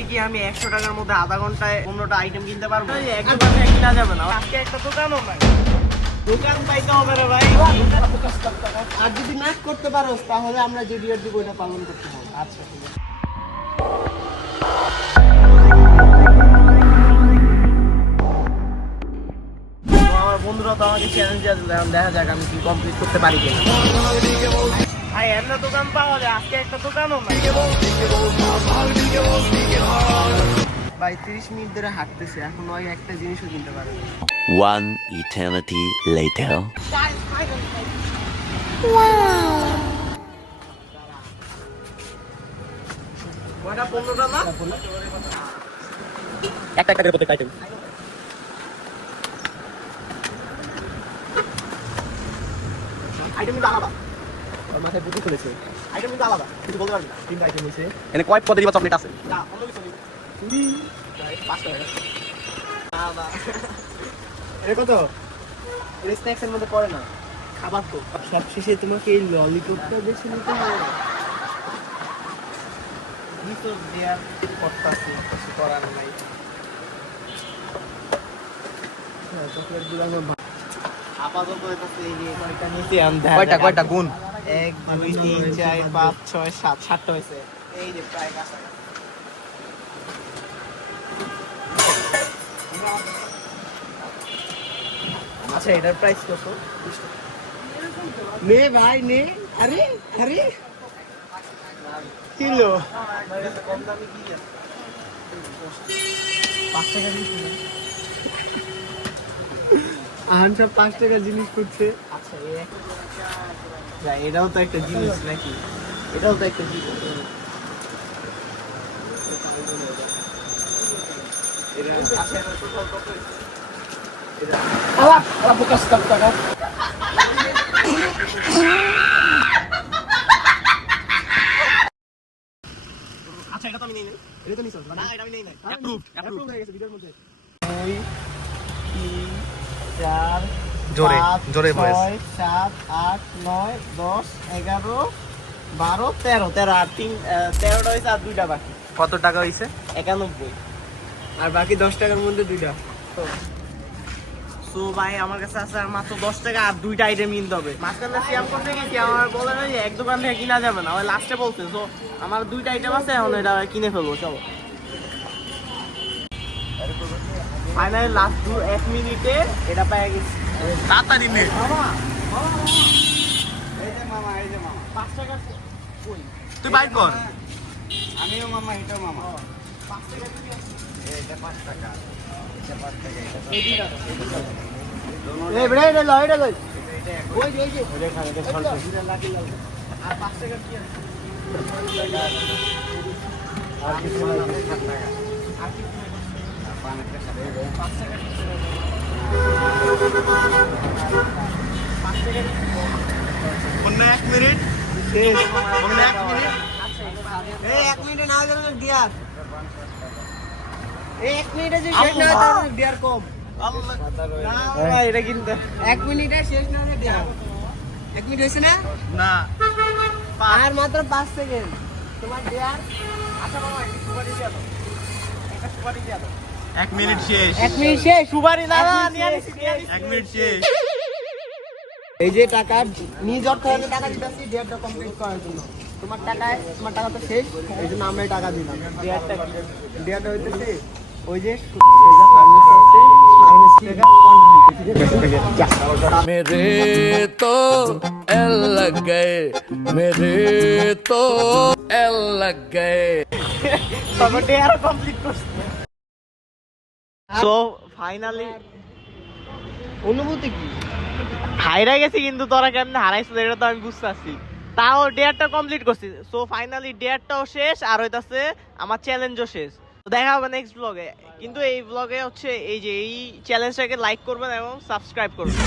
আজকে কি আমি 100 টাকার মধ্যে আধা ঘন্টায় 15টা আইটেম কিনতে পারবো? এক দোকানে কিনা যাবে না, আজকে একটা দোকানও নাই। দোকান পাইতে হবে রে ভাই। আর যদি না করতে পারো তাহলে আমরা যে ডিয়ার দিব ওটা পালন করতে হবে। আচ্ছা ঠিক আছে। আমার বন্ধুরা তো আমাকে চ্যালেঞ্জ দিয়ে দিল, দেখা যাক আমি কি কমপ্লিট করতে পারি কিনা। ভাই এমন দোকান পাওয়া যায়, আজকে একটা দোকানও নাই। ভাই 30 মিনিট ধরে হাঁটতেছে, এখন ওই একটা জিনিসও কিনতে পারে না। One eternity later. কয়টা 15টা না? একটা একটা করে প্রত্যেকটা আইটেম। আইটেম কিন্তু আলাদা। আমার মাথায় বুদ্ধি চলেছে। আইটেম কিন্তু আলাদা। কিছু বলতে পারবি না। তিনটা আইটেম হয়েছে। এনে কয় পদে দিবা চকলেট আছে? না, অন্য কিছু নেই। চুরি। 5 টাকা। আলাদা। এটা কত? এটা স্ন্যাক্স এর মধ্যে পড়ে না। খাবার তো। সবশেষে তোমাকে এই ললিপপটা বেছে নিতে হবে। ভিতর দেয়ার করতেছে, কিছু করার নাই। চকলেটগুলো আমার আপাতত হইতাছে এই যে কয়টা নিতে আনতে। কয়টা গুণ? 1 2 3 4 5 6 7 7টা হয়েছে। এই যে প্রায় কাছাকাছি। আচ্ছা এটার প্রাইস কত? নে ভাই নে। আরে আরে কিলো কম দামে কি আছে? 5 টাকা দিচ্ছি। আহান সব 5 টাকা জিনিস করছে। আচ্ছা এটাও তো একটা জিনিস নাকি? এটাও তো একটা জিনিস। এটা আচ্ছা এটা টোটাল কত হইছে? এটা আলা ফোকাস টাকা। আচ্ছা এটা তো আমি নেই নাই। এটা তো নিছ না এটা আমি নেই নাই। অ্যাপ্রুভড অ্যাপ্রুভ হয়ে গেছে ভিডিওর মধ্যে। 2 3 4 জোরে, 5 জোরে ভয়েস। 6 7 8 9 10 11 12 13 13 আর 13টা হইছে আর দুইটা বাকি। কত টাকা হইছে? 91 আর বাকি 10 টাকার মধ্যে দুইটা। সো ভাই আমার কাছে আছে আর মাত্র 10 টাকা আর দুইটা আইটেম কিনতে হবে। মাঝখানে সিয়াম করতে গেছি, আমার বলে না যে এক দোকান থেকে কিনা যাবে না, ওই লাস্টে বলছে। সো আমার দুইটা আইটেম আছে, এখন এটা কিনে ফেলবো। চলো ফাইনালি লাস্ট 1 মিনিটে এটা পেয়ে গেছি। তাড়াতাড়ি নে। মামা এই যে মামা 5 টাকা কই? তুই বাইর কর। আমিও মামা এটাও মামা। 5 টাকা কি আছে? এটা 5 টাকা। এটা 5 টাকা। এই দুইটা এই বড় এটা লয় এটা লয়। ওই যে ওই খানে এটা সল্ট এটা লাকি লাল। আর 5 টাকা কি আছে? আর কিছু নাই 7 টাকা। আর কিছু নাই 5 টাকা। 5 টাকা। অন্য 1 মিনিট। অন্য 1 মিনিট। এই 1 মিনিটে না হলে ডিয়ার। এই 1 মিনিটে যে শেষ না হয় তাহলে ডিয়ার কম। না এটা কিন্তু 1 মিনিটে শেষ না হলে ডিয়ার। 1 মিনিট হইছে না? না। আর মাত্র 5 সেকেন্ড। তোমার ডিয়ার। আচ্ছা মামা একটা সুপারি দিয়ে দাও। একটা সুপারি দিয়ে দাও। 1 মিনিট শেষ। 1 মিনিট শেষ। সুপারি না না নিয়ে নিছি। 1 মিনিট শেষ। এই যে টাকা নিজ অর্থ হলে টাকা দিতেছি ডিয়ারটা কমপ্লিট করার জন্য। তোমার টাকা তো শেষ, এই জন্য আমরা টাকা দিলাম। ডিয়ারটা হইতেছে ওই যে ফার্মেসি আছে, ফার্মেসি টাকা কন্টিনিউ। मेरे तो एल लग गए मेरे तो एल लग गए তবে ডিয়ার কমপ্লিট করছি। সো ফাইনালি অনুভূতি কি? হাইরা গেছি, কিন্তু তোরা কেমনে হারাইছিস এটা তো আমি বুঝতেছি। তাও ডেয়ারটা কমপ্লিট করছি। সো ফাইনালি ডেয়ারটাও শেষ আর হইতাছে আমার চ্যালেঞ্জও শেষ। দেখা হবে নেক্সট ব্লগে। কিন্তু এই ব্লগে হচ্ছে এই যে এই চ্যালেঞ্জটাকে লাইক করবেন এবং সাবস্ক্রাইব করবেন।